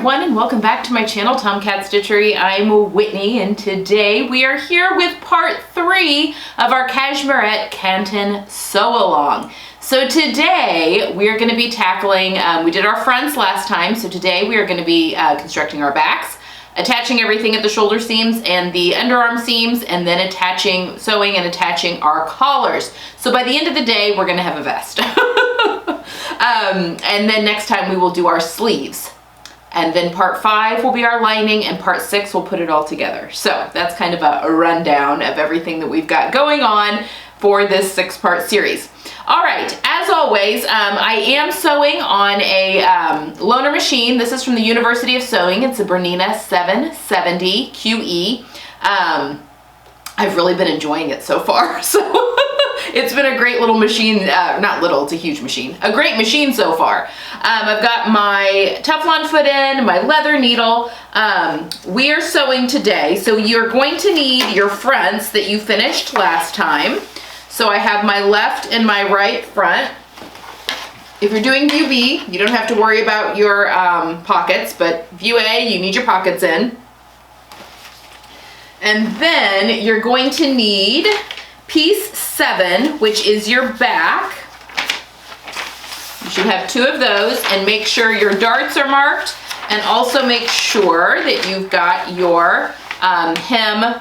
everyone, and welcome back to my channel, Tomcat Stitchery. I'm Whitney, and today we are here with part 3 of our Cashmerette Canton sew-along. So today we are going to be tackling, we did our fronts last time, so today we are going to be constructing our backs, attaching everything at the shoulder seams and the underarm seams, and then sewing and attaching our collars. So by the end of the day, we're going to have a vest. And then next time we will do our sleeves. And then part 5 will be our lining, and part 6 we'll put it all together. So that's kind of a rundown of everything that we've got going on for this 6-part series. All right, as always, I am sewing on a loaner machine. This is from the University of Sewing. It's a Bernina 770 QE. I've really been enjoying it so far. So it's been a great little machine, not little, it's a huge machine. A great machine so far. I've got my Teflon foot in, my leather needle. We are sewing today, so you're going to need your fronts that you finished last time. So I have my left and my right front. If you're doing view B, you don't have to worry about your pockets, but view A, you need your pockets in. And then you're going to need piece 7, which is your back. You should have 2 of those, and make sure your darts are marked, and also make sure that you've got your hem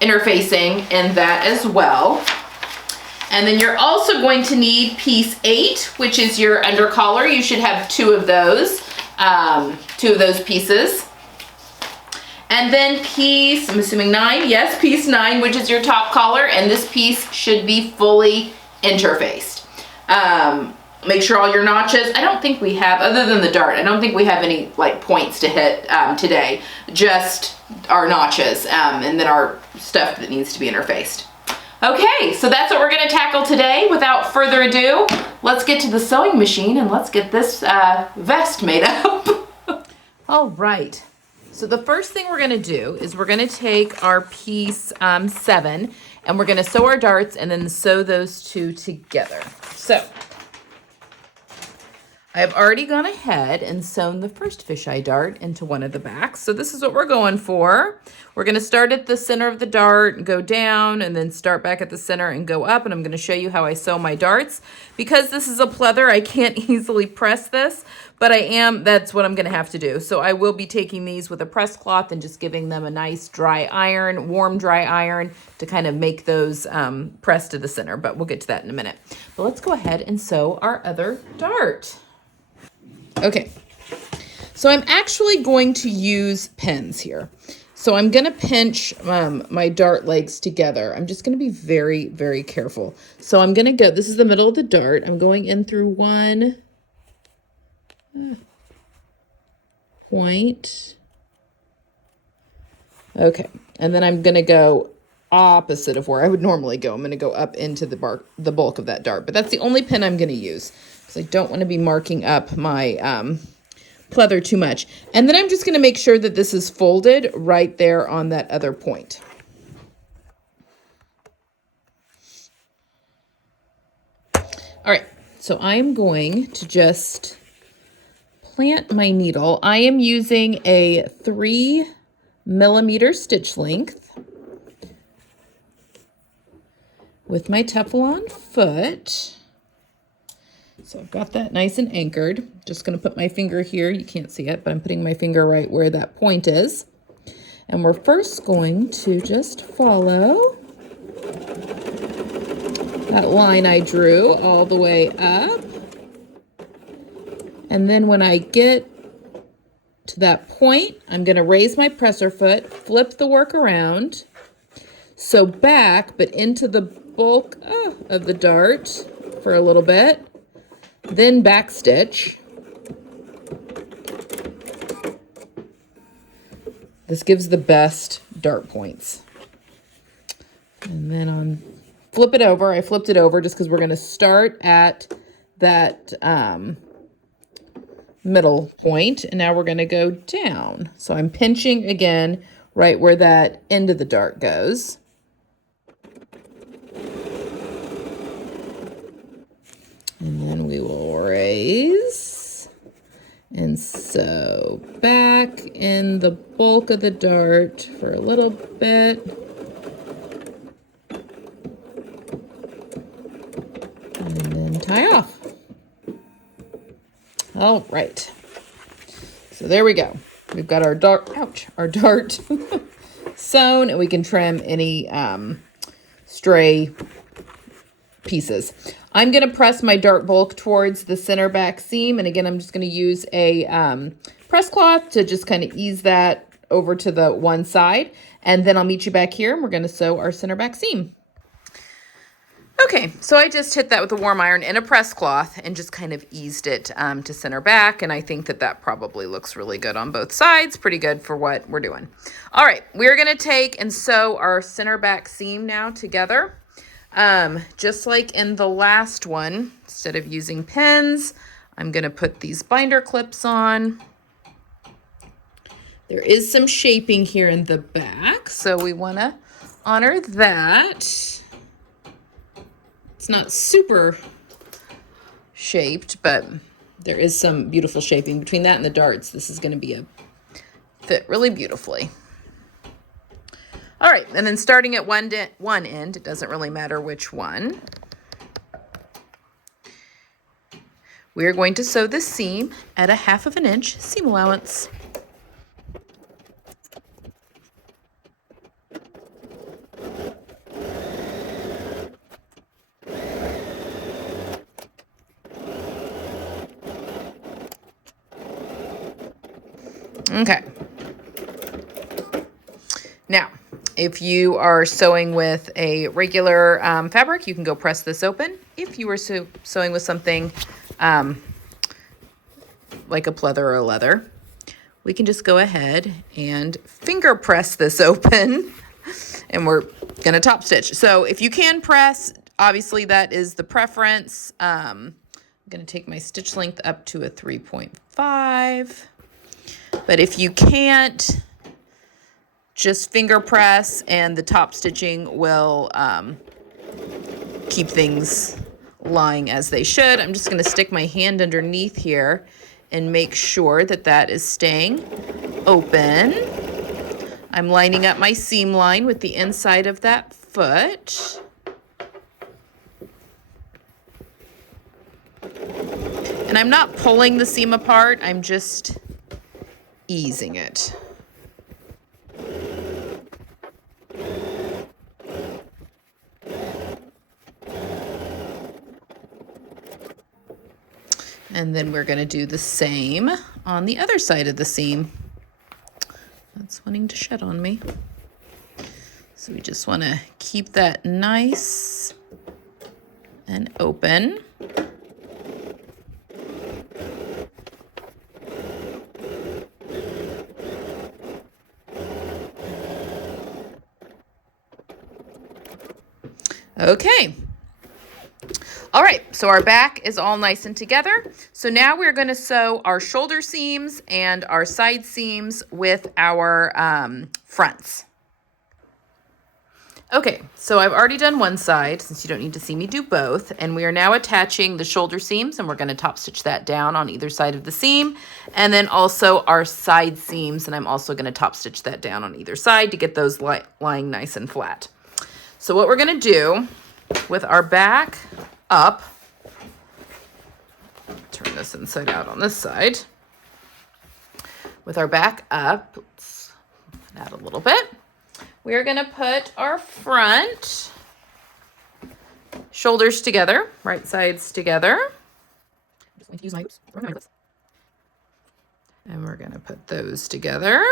interfacing in that as well. And then you're also going to need piece 8, which is your under collar. You should have 2 of those, 2 of those pieces. And then piece, I'm assuming 9, yes, piece 9, which is your top collar, and this piece should be fully interfaced. Make sure all your notches, I don't think we have, other than the dart, I don't think we have any like points to hit today, just our notches, and then our stuff that needs to be interfaced. Okay, so that's what we're gonna tackle today. Without further ado, let's get to the sewing machine and let's get this vest made up. All right. So the first thing we're gonna do is we're gonna take our piece 7 and we're gonna sew our darts and then sew those 2 together. So I have already gone ahead and sewn the first fisheye dart into one of the backs. So this is what we're going for. We're gonna start at the center of the dart and go down, and then start back at the center and go up, and I'm gonna show you how I sew my darts. Because this is a pleather, I can't easily press this, but that's what I'm gonna have to do. So I will be taking these with a press cloth and just giving them a nice dry iron, warm dry iron, to kind of make those press to the center, but we'll get to that in a minute. But let's go ahead and sew our other dart. Okay, so I'm actually going to use pins here. So I'm going to pinch my dart legs together. I'm just going to be very, very careful. So I'm going to go, this is the middle of the dart. I'm going in through one point. Okay, and then I'm going to go opposite of where I would normally go. I'm going to go up into the bulk of that dart. But that's the only pin I'm going to use, because I don't want to be marking up my pleather too much. And then I'm just going to make sure that this is folded right there on that other point. All right, so I'm going to just plant my needle. I am using a 3mm stitch length with my Teflon foot. So I've got that nice and anchored. Just going to put my finger here. You can't see it, but I'm putting my finger right where that point is. And we're first going to just follow that line I drew all the way up. And then when I get to that point, I'm going to raise my presser foot, flip the work around, sew back, but into the bulk of the dart for a little bit, then back stitch. This gives the best dart points. And then flip it over. I flipped it over just because we're going to start at that middle point, and now we're going to go down. So I'm pinching again right where that end of the dart goes. And then we will raise and So back in the bulk of the dart for a little bit. And then tie off. All right. So there we go. We've got our dart, our dart sewn, and we can trim any stray pieces. I'm going to press my dart bulk towards the center back seam. And again, I'm just going to use a press cloth to just kind of ease that over to the one side. And then I'll meet you back here and we're going to sew our center back seam. Okay, so I just hit that with a warm iron in a press cloth and just kind of eased it to center back. And I think that that probably looks really good on both sides. Pretty good for what we're doing. All right, we're going to take and sew our center back seam now together. Just like in the last one, instead of using pins, I'm going to put these binder clips on. There is some shaping here in the back, so we want to honor that. It's not super shaped, but there is some beautiful shaping between that and the darts. This is going to be a fit really beautifully. All right, and then starting at one end, it doesn't really matter which one. We're going to sew this seam at a 1/2 inch seam allowance. Okay. Now, if you are sewing with a regular fabric, you can go press this open. If you were sewing with something like a pleather or a leather, we can just go ahead and finger press this open and we're going to top stitch. So if you can press, obviously that is the preference. I'm going to take my stitch length up to a 3.5. But if you can't, just finger press and the top stitching will keep things lying as they should. I'm just going to stick my hand underneath here and make sure that that is staying open. I'm lining up my seam line with the inside of that foot. And I'm not pulling the seam apart, I'm just easing it. And then we're going to do the same on the other side of the seam. That's wanting to shed on me. So we just want to keep that nice and open. Okay. All right, so our back is all nice and together. So now we're going to sew our shoulder seams and our side seams with our fronts. Okay, so I've already done one side since you don't need to see me do both. And we are now attaching the shoulder seams and we're going to top stitch that down on either side of the seam. And then also our side seams, and I'm also going to top stitch that down on either side to get those lying nice and flat. So what we're going to do with our back up, turn this inside out on this side. With our back up, let's add a little bit. We're going to put our front shoulders together, right sides together. I'm just going to use my clips. And we're going to put those together.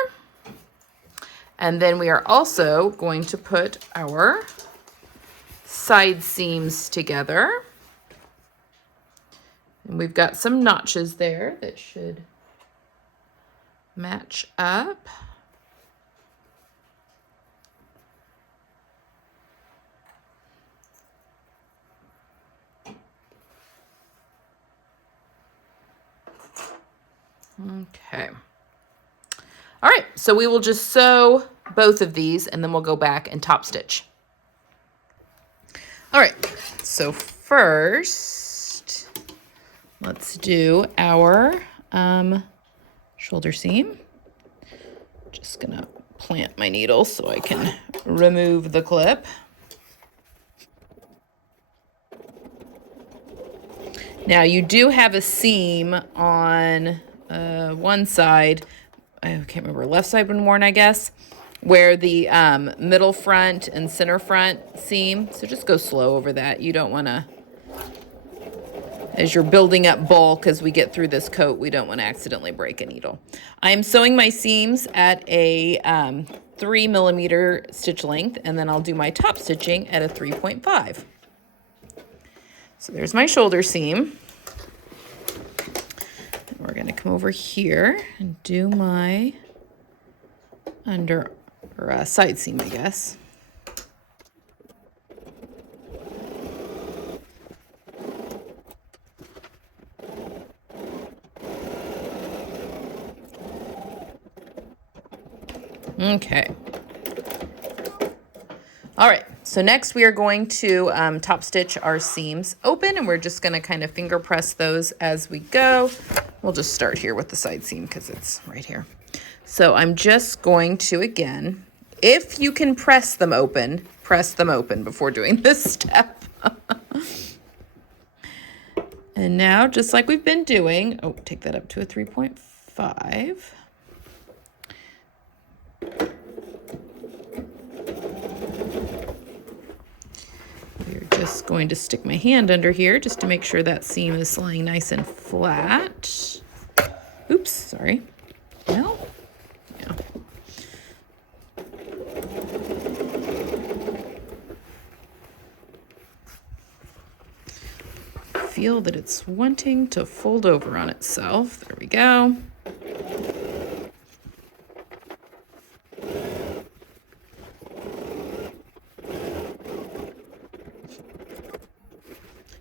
And then we are also going to put our side seams together. And we've got some notches there that should match up. Okay. All right, so we will just sew both of these and then we'll go back and top stitch. All right, so first, let's do our shoulder seam. Just gonna plant my needle so I can remove the clip. Now you do have a seam on one side, I can't remember, left side when worn, I guess, where the middle front and center front seam. So just go slow over that. You don't want to, as you're building up bulk as we get through this coat, we don't want to accidentally break a needle. I'm sewing my seams at a 3mm stitch length, and then I'll do my top stitching at a 3.5. So there's my shoulder seam. And we're going to come over here and do my side seam, I guess. Okay. All right, so next we are going to top stitch our seams open, and we're just going to kind of finger press those as we go. We'll just start here with the side seam because it's right here. So I'm just going to, again, if you can press them open before doing this step. And now, just like we've been doing, oh, take that up to a 3.5. Just going to stick my hand under here just to make sure that seam is laying nice and flat. Oops, sorry. No? Yeah. Feel that it's wanting to fold over on itself. There we go.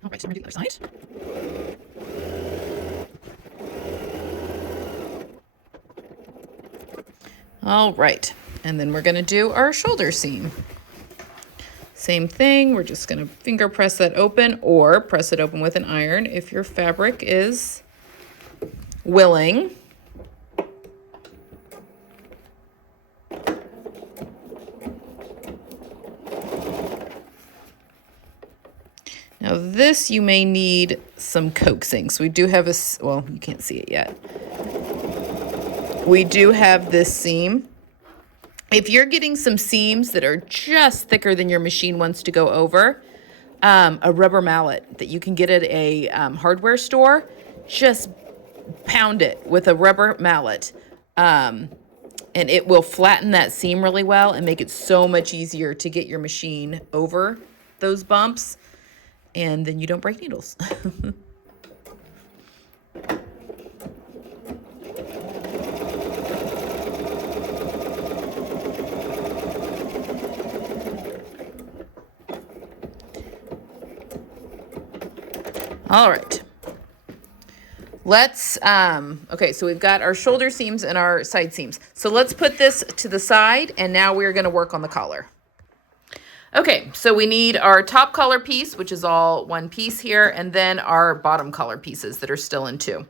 All right, so I'm going to do the other side. All right, and then we're going to do our shoulder seam. Same thing, we're just going to finger press that open or press it open with an iron if your fabric is willing. Now this you may need some coaxing. So we do have a, well, you can't see it yet. We do have this seam. If you're getting some seams that are just thicker than your machine wants to go over, a rubber mallet that you can get at a hardware store, just pound it with a rubber mallet. And it will flatten that seam really well and make it so much easier to get your machine over those bumps. And then you don't break needles. All right. Let's, okay, so we've got our shoulder seams and our side seams. So let's put this to the side, and now we're going to work on the collar. Okay, so we need our top collar piece, which is all one piece here, and then our bottom collar pieces that are still in two.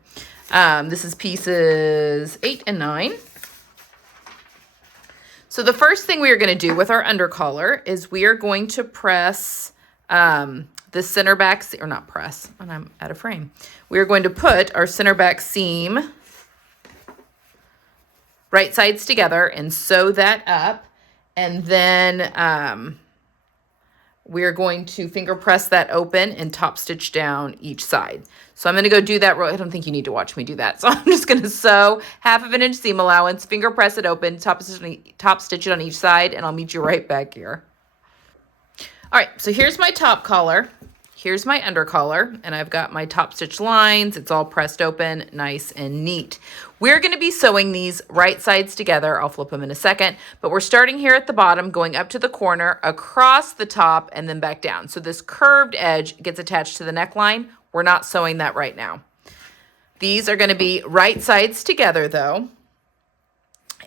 This is pieces 8 and 9. So the first thing we are going to do with our under collar is we are going to press the center back, or not press, when I'm out of frame. We are going to put our center back seam right sides together and sew that up, and then we're going to finger press that open and top stitch down each side. So I'm going to go do that. I don't think you need to watch me do that. So I'm just going to sew 1/2 inch seam allowance, finger press it open, top stitch it on each side, and I'll meet you right back here. All right, so here's my top collar. Here's my under collar, and I've got my top stitch lines. It's all pressed open, nice and neat. We're going to be sewing these right sides together. I'll flip them in a second, but we're starting here at the bottom, going up to the corner, across the top, and then back down. So this curved edge gets attached to the neckline. We're not sewing that right now. These are going to be right sides together though,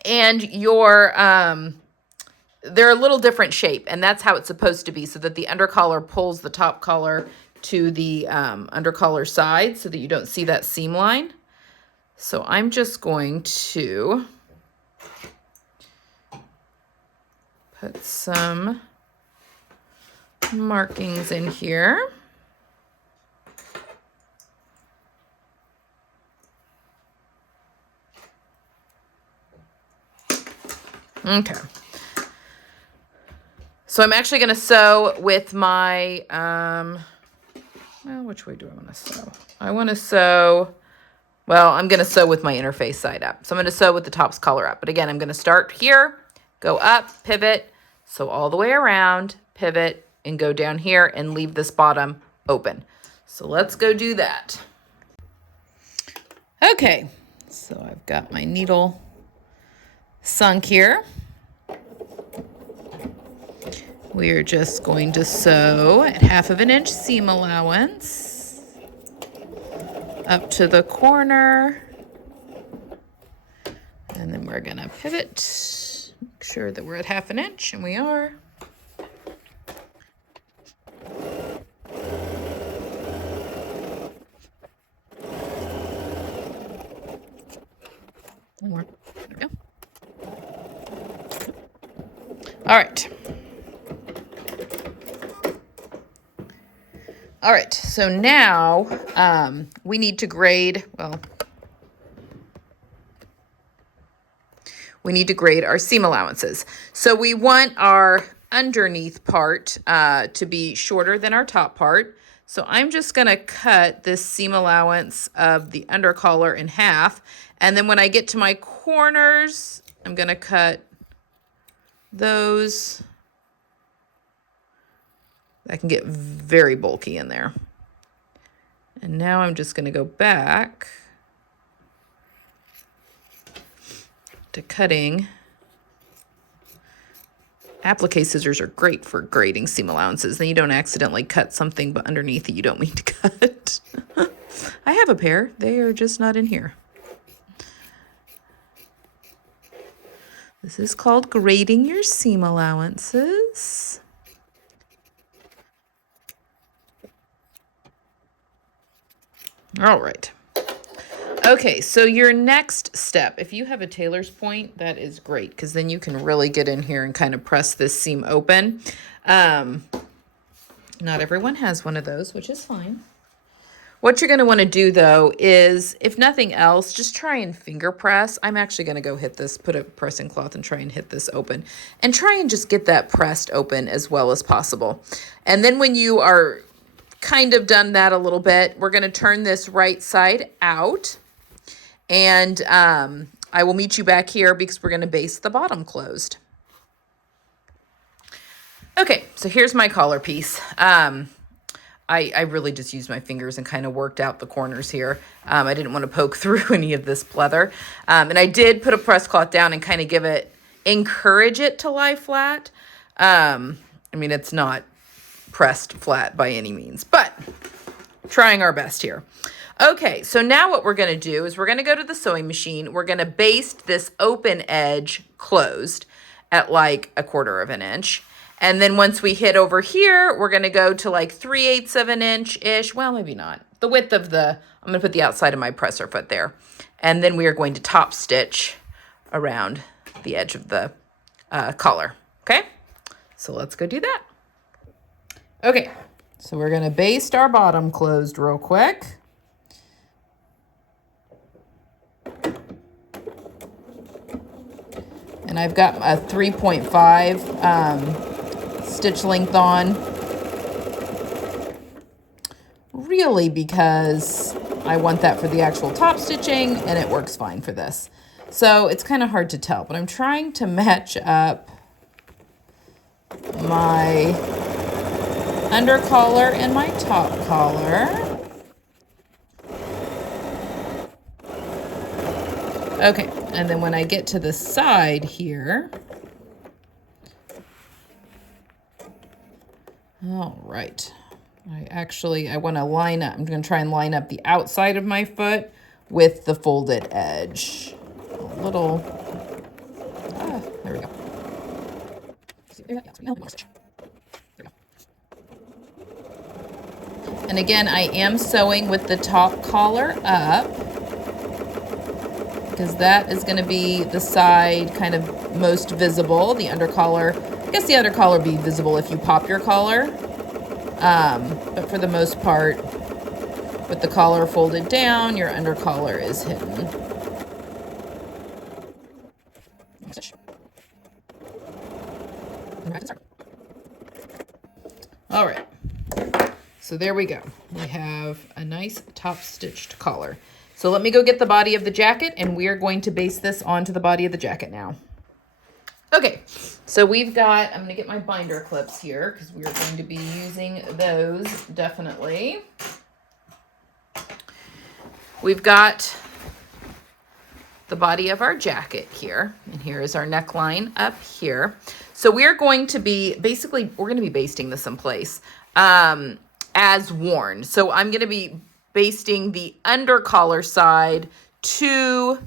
and your they're a little different shape, and that's how it's supposed to be, so that the under collar pulls the top collar to the under collar side so that you don't see that seam line. So I'm just going to put some markings in here. Okay. So I'm actually going to sew with my, well, which way do I want to sew? I want to sew, well, I'm going to sew with my interface side up. So I'm going to sew with the top's collar up. But again, I'm going to start here, go up, pivot, sew all the way around, pivot, and go down here and leave this bottom open. So let's go do that. Okay, so I've got my needle sunk here. We are just going to sew at 1/2 inch seam allowance up to the corner. And then we're gonna pivot, make sure that we're at 1/2 inch, and we are. One more, there we go. All right. All right, so now we need to grade, well, we need to grade our seam allowances. So we want our underneath part to be shorter than our top part. So I'm just gonna cut this seam allowance of the undercollar in half. And then when I get to my corners, I'm gonna cut those. That can get very bulky in there. And now I'm just going to go back to cutting. Applique scissors are great for grading seam allowances. Then you don't accidentally cut something but underneath that you don't mean to cut. I have a pair. They are just not in here. This is called grading your seam allowances. All right. Okay, so your next step, if you have a tailor's point, that is great, because then you can really get in here and kind of press this seam open. Not everyone has one of those, which is fine. What you're going to want to do, though, is, if nothing else, just try and finger press. I'm actually going to go hit this, put a pressing cloth and try and hit this open. And try and just get that pressed open as well as possible. And then when you are kind of done that a little bit, we're going to turn this right side out, and I will meet you back here because we're going to baste the bottom closed. Okay, so here's my collar piece. I really just used my fingers and kind of worked out the corners here. I didn't want to poke through any of this pleather. And I did put a press cloth down and kind of encourage it to lie flat. I mean, it's not pressed flat by any means, but trying our best here. Okay, so now what we're going to do is we're going to go to the sewing machine. We're going to baste this open edge closed at like 1/4 inch. And then once we hit over here, we're going to go to like 3/8 of an inch-ish. Well, maybe not. The width of I'm going to put the outside of my presser foot there. And then we are going to top stitch around the edge of the collar. Okay, so let's go do that. Okay, so we're going to baste our bottom closed real quick. And I've got a 3.5 stitch length on. Really, because I want that for the actual top stitching, and it works fine for this. So it's kind of hard to tell, but I'm trying to match up my under collar and my top collar. Okay, and then when I get to the side here, all right, I want to line up, I'm going to try and line up the outside of my foot with the folded edge. A little, there we go. And again, I am sewing with the top collar up. because that is going to be the side kind of most visible. The undercollar, I guess the undercollar be visible if you pop your collar. But for the most part, with the collar folded down, your undercollar is hidden. All right, so there we go. We have a nice top stitched collar. So let me go get the body of the jacket, and we are going to base this onto the body of the jacket now. Okay, so we've got, I'm gonna get my binder clips here because we are going to be using those definitely. We've got the body of our jacket here, and here is our neckline up here. So we're going to be, basically, we're going to be basting this in place as worn. So I'm going to be basting the undercollar side to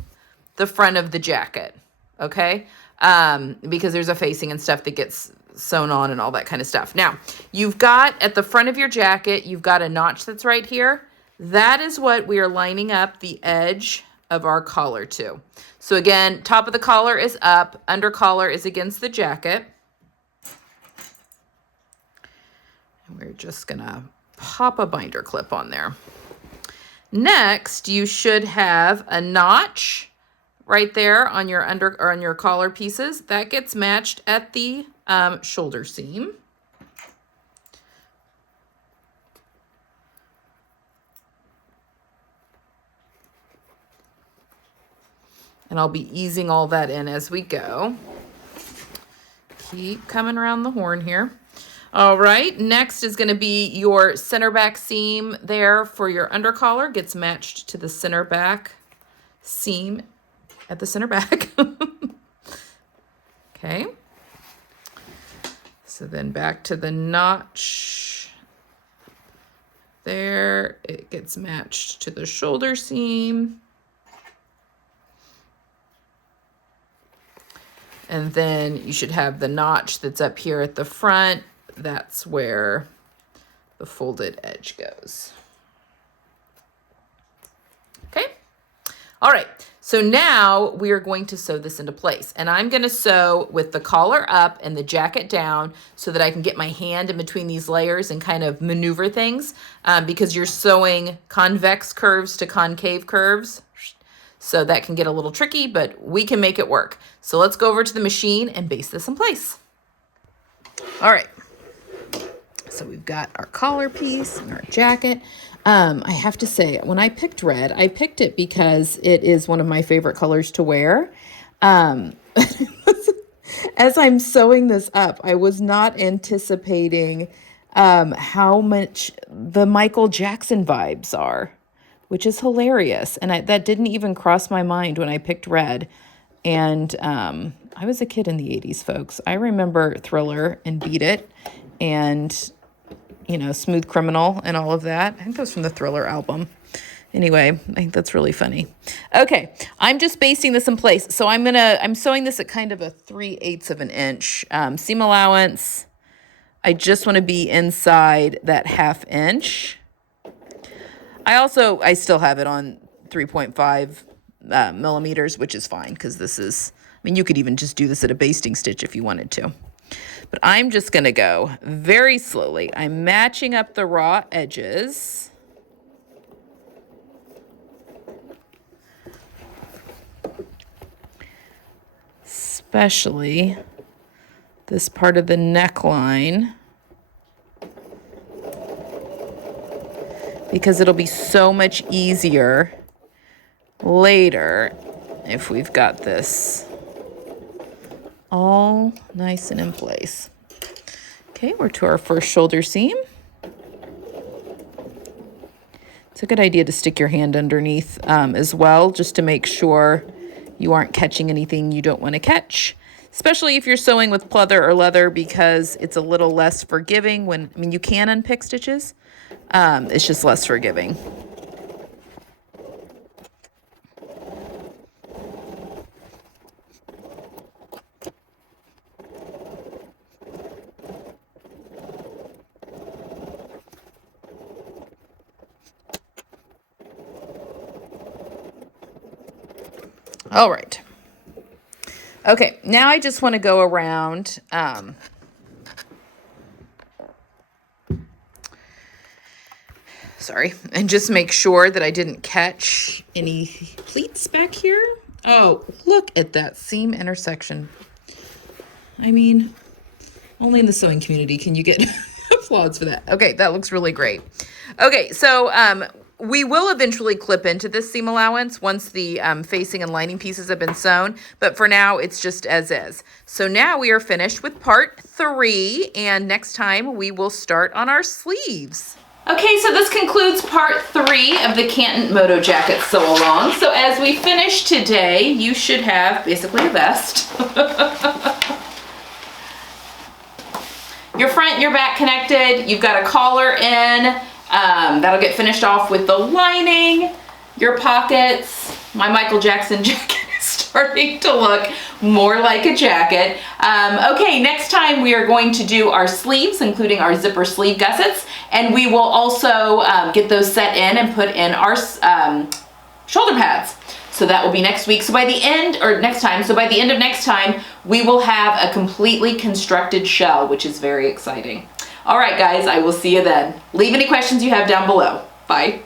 the front of the jacket, okay? Because there's a facing and stuff that gets sewn on and all that kind of stuff. Now, you've got, at the front of your jacket, you've got a notch that's right here. That is what we are lining up the edge of our collar to. So again, top of the collar is up, under collar is against the jacket. And we're just gonna pop a binder clip on there. Next, you should have a notch right there on your on your collar pieces. That gets matched at the shoulder seam. And I'll be easing all that in as we go. Keep coming around the horn here. All right, next is going to be your center back seam there for your undercollar. Gets matched to the center back seam at the center back. Okay. So then back to the notch there. It gets matched to the shoulder seam. And then you should have the notch that's up here at the front. That's where the folded edge goes. Okay. All right. So now we are going to sew this into place. And I'm going to sew with the collar up and the jacket down so that I can get my hand in between these layers and kind of maneuver things because you're sewing convex curves to concave curves. So that can get a little tricky, but we can make it work. So let's go over to the machine and base this in place. All right. So we've got our collar piece and our jacket. I have to say, when I picked red, I picked it because it is one of my favorite colors to wear. As I'm sewing this up, I was not anticipating how much the Michael Jackson vibes are, which is hilarious. And that didn't even cross my mind when I picked red. And I was a kid in the 80s, folks. I remember Thriller and Beat It and, you know, Smooth Criminal and all of that. I think that was from the Thriller album. Anyway, I think that's really funny. Okay, I'm just basting this in place. So I'm sewing this at kind of a 3/8 of an inch seam allowance. I just want to be inside that 1/2 inch. I still have it on 3.5 millimeters, which is fine because this is, I mean, you could even just do this at a basting stitch if you wanted to. But I'm just going to go very slowly. I'm matching up the raw edges. Especially this part of the neckline. Because it'll be so much easier later if we've got this all nice and in place. Okay, we're to our first shoulder seam. It's a good idea to stick your hand underneath as well, just to make sure you aren't catching anything you don't want to catch, especially if you're sewing with pleather or leather, because it's a little less forgiving when, I mean, you can unpick stitches. It's just less forgiving. All right. Okay, now I just want to go around sorry, and just make sure that I didn't catch any pleats back here. Oh, look at that seam intersection. I mean, only in the sewing community can you get applause for that. Okay, that looks really great. Okay, so we will eventually clip into this seam allowance once the facing and lining pieces have been sewn, but for now it's just as is. So now we are finished with part 3, and next time we will start on our sleeves. Okay, so this concludes part 3 of the Canton Moto Jacket sew along. So as we finish today, you should have basically a vest. Your front and your back connected. You've got a collar in. That'll get finished off with the lining. Your pockets. My Michael Jackson jacket is starting to look more like a jacket. Okay, next time we are going to do our sleeves, including our zipper sleeve gussets, and we will also get those set in and put in our shoulder pads. So that will be next week. So by the end, or next time, so by the end of next time, we will have a completely constructed shell, which is very exciting. All right, guys, I will see you then. Leave any questions you have down below. Bye.